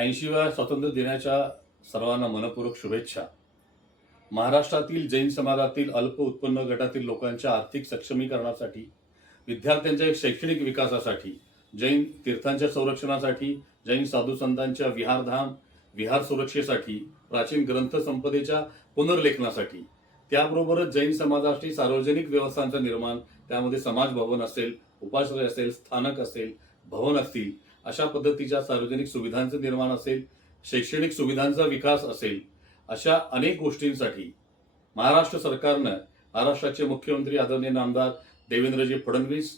80व्या स्वातंत्र्य दिनाच्या सर्वांना मनपूर्वक शुभेच्छा. महाराष्ट्रातील जैन समाजातील अल्प उत्पन्न गटातील लोकांच्या आर्थिक सक्षमीकरणासाठी, विद्यार्थ्यांच्या शैक्षणिक विकासासाठी, जैन तीर्थांच्या संरक्षणासाठी, जैन साधू संतांच्या विहारधाम विहार सुरक्षेसाठी, प्राचीन ग्रंथ संपदेच्या पुनर्लेखनासाठी, त्याबरोबरच जैन समाजासाठी सार्वजनिक व्यवस्थांचं निर्माण, त्यामध्ये समाज भवन असेल, उपाश्रय असेल, स्थानक असेल, भवन असतील, अशा पद्धतीच्या सार्वजनिक सुविधांचं निर्माण असेल, शैक्षणिक सुविधांचा विकास असेल, अशा अनेक गोष्टींसाठी महाराष्ट्र सरकारनं महाराष्ट्राचे मुख्यमंत्री आदरणीय नामदार देवेंद्रजी फडणवीस,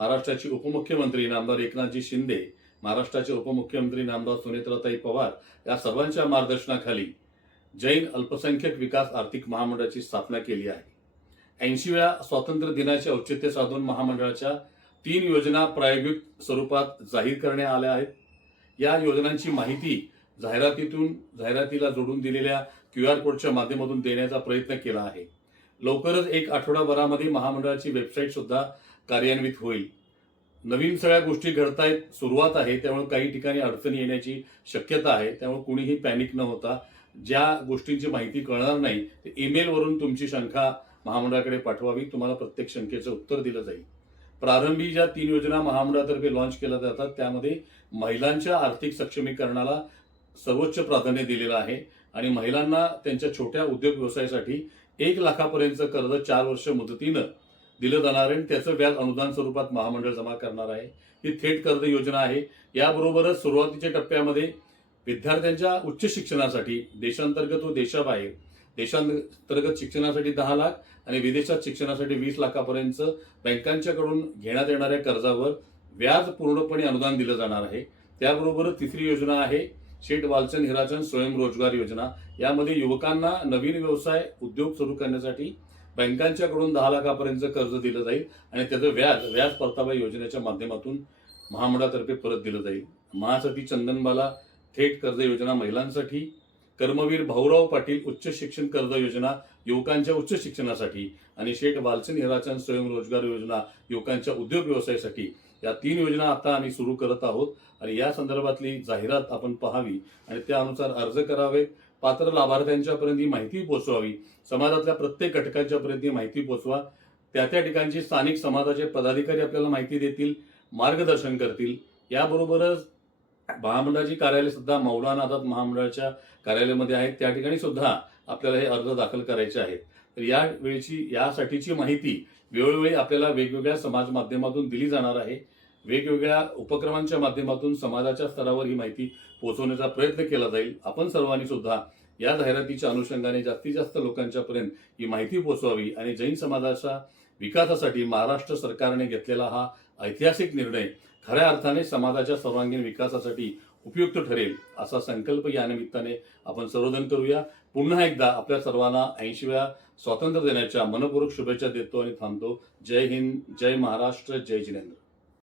महाराष्ट्राचे उपमुख्यमंत्री नामदार एकनाथजी शिंदे, महाराष्ट्राचे उपमुख्यमंत्री नामदार सुनेत्राताई पवार या सर्वांच्या मार्गदर्शनाखाली जैन अल्पसंख्यक विकास आर्थिक महामंडळाची स्थापना केली आहे. 80व्या स्वातंत्र्य दिनाचे औचित्य साधून महामंडळाच्या 3 योजना प्रायोगिक स्वरूपात जाहीर करण्यात आल्या आहेत. या योजनांची माहिती जाहिरातीला जोडून दिलेल्या QR कोडच्या माध्यमातून देण्याचा प्रयत्न केला आहे. लवकरच एक आठवडाभरामध्ये महामंडळाची वेबसाईट सुद्धा कार्यान्वित होईल. नवीन सगळ्या गोष्टी घडतायत, सुरुवात आहे, त्यामुळे काही ठिकाणी अडचणी येण्याची शक्यता आहे. त्यामुळे कुणीही पॅनिक न होता ज्या गोष्टींची माहिती कळणार नाही ते ईमेलवरून तुमची शंका महामंडळाकडे पाठवावी. तुम्हाला प्रत्येक शंकेचं उत्तर दिलं जाईल. प्रारंभी ज्या 3 योजना महामंडळातर्फे लॉन्च केल्या जातात त्यामध्ये महिलांच्या आर्थिक सक्षमीकरणाला सर्वोच्च प्राधान्य दिलेलं आहे आणि महिलांना त्यांच्या छोट्या उद्योग व्यवसायासाठी 1 लाखापर्यंतचं कर्ज 4 वर्ष मुदतीनं दिलं जाणार आहे. त्याचं व्याज अनुदान स्वरूपात महामंडळ जमा करणार आहे. ही थेट कर्ज योजना आहे. याबरोबरच सुरुवातीच्या टप्प्यामध्ये विद्यार्थ्यांच्या उच्च शिक्षणासाठी देशांतर्गत व देशाबाहेर, देशांतर्गत शिक्षणासाठी 10 लाख आणि विदेशात शिक्षणासाठी 20 लाखापर्यंत बँकांच्याकडून घेण्यात येणाऱ्या कर्जावर व्याज पूर्णपणे अनुदान दिलं जाणार आहे. त्याबरोबरच तिसरी योजना आहे शेठ वालचंद हिराचंद स्वयंरोजगार योजना. यामध्ये युवकांना नवीन व्यवसाय उद्योग सुरू करण्यासाठी बँकांच्याकडून 10 लाखापर्यंत कर्ज दिलं जाईल आणि त्याचं व्याज परतावा योजनेच्या माध्यमातून महामंडळातर्फे परत दिलं जाईल. महासती चंदनबाला थेट कर्ज योजना महिलांसाठी, कर्मवीर भाऊराव पाटील उच्च शिक्षण कर्ज योजना युवकांच्या उच्च शिक्षणासाठी आणि शेठ वालचंद हिराचंद स्वयंरोजगार योजना युवकांच्या उद्योग व्यवसायासाठी, या 3 योजना आता आम्ही सुरू करत आहोत आणि या संदर्भातली जाहिरात आपण पाहावी आणि त्यानुसार अर्ज करावे. पात्र लाभार्थ्यांच्यापर्यंत ही माहिती पोहोचवावी. समाजातल्या प्रत्येक घटकांच्यापर्यंत ही माहिती पोहोचवा. त्या ठिकाणचे स्थानिक समाजाचे पदाधिकारी आपल्याला माहिती देतील, मार्गदर्शन करतील. याबरोबरच महामंडळाची कार्यालय सुद्धा मौलाना आझाद महामंडळाच्या कार्यालयामध्ये आहेत. त्या ठिकाणी सुद्धा आपल्याला हे अर्ज दाखल करायचे आहेत. तर यासाठीची माहिती वेळोवेळी आपल्याला वेगवेगळ्या समाज माध्यमातून दिली जाणार आहे. वेगवेगळ्या उपक्रमांच्या माध्यमातून समाजाच्या स्तरावर ही माहिती पोहोचवण्याचा प्रयत्न केला जाईल. आपण सर्वांनी सुद्धा या जाहिरातीच्या अनुषंगाने जास्तीत जास्त लोकांच्यापर्यंत ही माहिती पोहोचवावी आणि जैन समाजाच्या विकासासाठी महाराष्ट्र सरकारने घेतलेला हा ऐतिहासिक निर्णय खऱ्या अर्थाने समाजाच्या सर्वांगीण विकासासाठी उपयुक्त ठरेल असा संकल्प या निमित्ताने आपण सर्वजण करूया. पुन्हा एकदा आपल्या सर्वांना 80व्या स्वातंत्र्य दिनाच्या मनपूर्वक शुभेच्छा देतो आणि थांबतो. जय हिंद, जय महाराष्ट्र, जय जिनेंद्र.